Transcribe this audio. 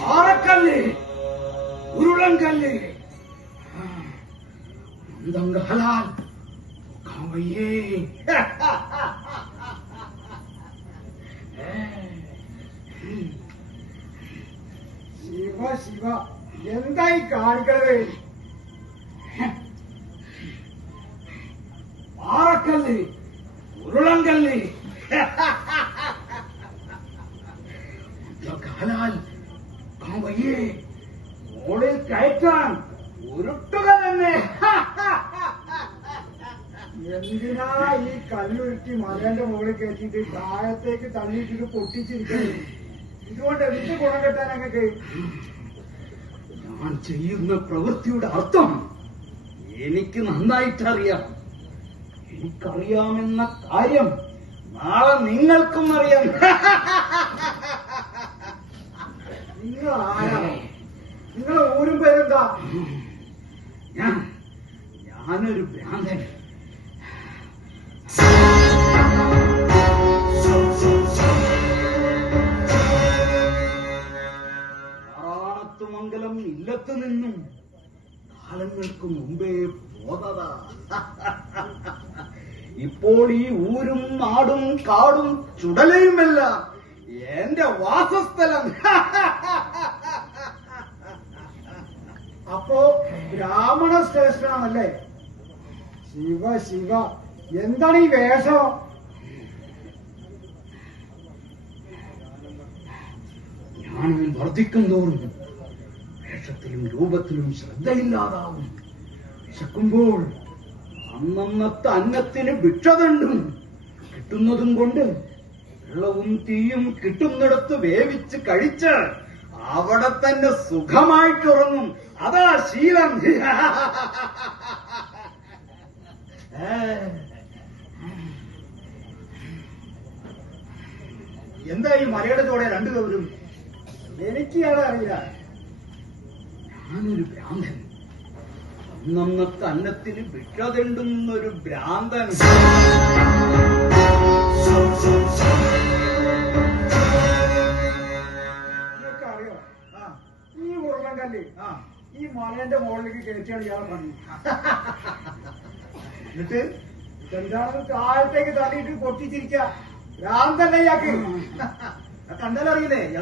പാറക്കല്ല്, ഉരുളൻകല്ല്, ഹലാൽ കാവയ്യേ. ശിവ ശിവ, എന്തായി കാണിക്കണത്? പാറക്കല്ല്, ഉരുളൻകല്ല്, ഹലാൽ കാവയ്യേ. മോളിൽ കയറ്റാൻ ഉരുട്ടുക തന്നെ. എന്തിനാ ഈ കല്ലുരുട്ടി മലേന്റെ മുകളിൽ കയറ്റിയിട്ട് താഴത്തേക്ക് തള്ളിയിട്ടിട്ട് പൊട്ടിച്ചിരിക്കുന്നത്? ഇതുകൊണ്ട് എന്ത് ഗുണം കിട്ടാൻ ഞങ്ങൾക്ക്? ഞാൻ ചെയ്യുന്ന പ്രവൃത്തിയുടെ അർത്ഥം എനിക്ക് നന്നായിട്ടറിയാം. എനിക്കറിയാമെന്ന കാര്യം നാളെ നിങ്ങൾക്കും അറിയാം. നിങ്ങൾ ആരാണ്? നിങ്ങളെ ഊരും പേരെന്താ? ഞാനൊരു ഭ്രാന്തൻ. മംഗലം ഇല്ലത്ത് നിന്നും കാലങ്ങൾക്ക് മുമ്പേ പോന്നതാ. ഇപ്പോൾ ഈ ഊരും നാടും കാടും ചുടലയുമല്ല എന്റെ വാസസ്ഥലം. അപ്പോ ബ്രാഹ്മണ ശ്രേഷ്ഠനാണല്ലേ? ശിവ ശിവ, എന്താണ് ഈ വേഷം? ജ്ഞാനം വർദ്ധിക്കും തോറും വേഷത്തിലും രൂപത്തിലും ശ്രദ്ധയില്ലാതാവും. വിശക്കുമ്പോൾ അന്നന്നത്തെ അന്നത്തിന് ഭിക്ഷതണ്ടും കിട്ടുന്നതും കൊണ്ട് വെള്ളവും തീയും കിട്ടുന്നിടത്ത് വേവിച്ച് കഴിച്ച് അവിടെ തന്നെ സുഖമായിട്ടുറങ്ങും. അതാ ശീലം. എന്താ ഈ മലയുടെ ചോടെ രണ്ടുപേരും? എനിക്ക് ഇയാളെ അറിയില്ല. ഞാനൊരു ഭ്രാന്തൻ. അന്നന്നത്തെ അന്നത്തിന് ഭിക്ഷതെണ്ടുന്നൊരു ഭ്രാന്തൻ. നിങ്ങൾക്ക് അറിയോ, ഈ ഉരുളൻകല്ല് ഈ മലേന്റെ മുകളിലേക്ക് കയറ്റിയാണ് ഇയാളെ പണി. എന്നിട്ട് എന്താണ് താഴത്തേക്ക് തള്ളിയിട്ട് പൊട്ടിച്ചിരിക്കുക? ഭ്രാന്തല്ലേ ഇയാൾക്ക്? കണ്ടാലറിയില്ലേ